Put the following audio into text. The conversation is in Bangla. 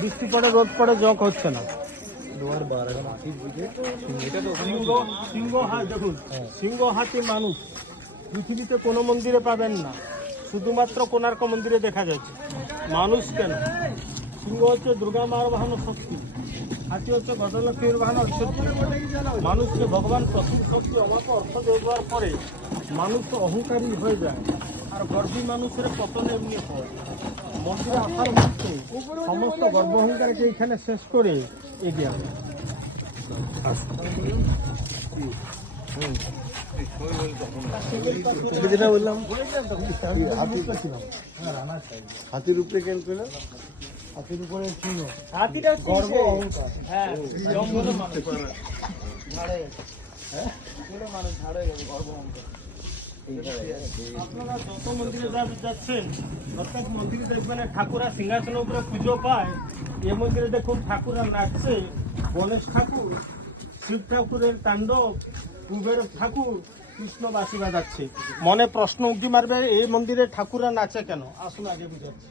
বৃষ্টি পড়ে রোদ পড়ে জগ হচ্ছে না। সিংহ হাতি মানুষ পৃথিবীতে কোনো মন্দিরে পাবেন না, শুধুমাত্র কোণার্ক মন্দিরে দেখা যাচ্ছে। মানুষ কেন? সিংহ হচ্ছে দুর্গা মার বাহানো শক্তি, হাতি হচ্ছে গজলক্ষ্মীর বাহানো শক্তি। মানুষকে ভগবান প্রচুর শক্তি অমাপ অর্থ দেওয়ার পরে মানুষ অহংকারী হয়ে যায়, আর গর্বী মানুষের পতন এমনি হয়। মন্দিরে আসার মধ্যে সমস্ত গর্ব অহংকারকে এখানে শেষ করে এগিয়ে আসে। যেটা বললাম হাতির উপরে কেন করলাম, হাতির উপরে ছিল হাতিটা গর্ব অহংকার। হ্যাঁ, জঙ্গলে মানুষ আপনারা যত মন্দিরে যাচ্ছেন প্রত্যেক মন্দিরে দেখবেন ঠাকুরা সিংহাসনের উপরে পুজো পায়। এ মন্দিরে দেখুন ঠাকুরা নাচছে, গণেশ ঠাকুর, শিব ঠাকুরের তাণ্ডব, কুবের ঠাকুর কৃষ্ণ বাঁশি বাজাচ্ছে। মনে প্রশ্ন উঁকি মারবে, এই মন্দিরে ঠাকুরা নাচে কেন? আসুন আগে বুঝাচ্ছি।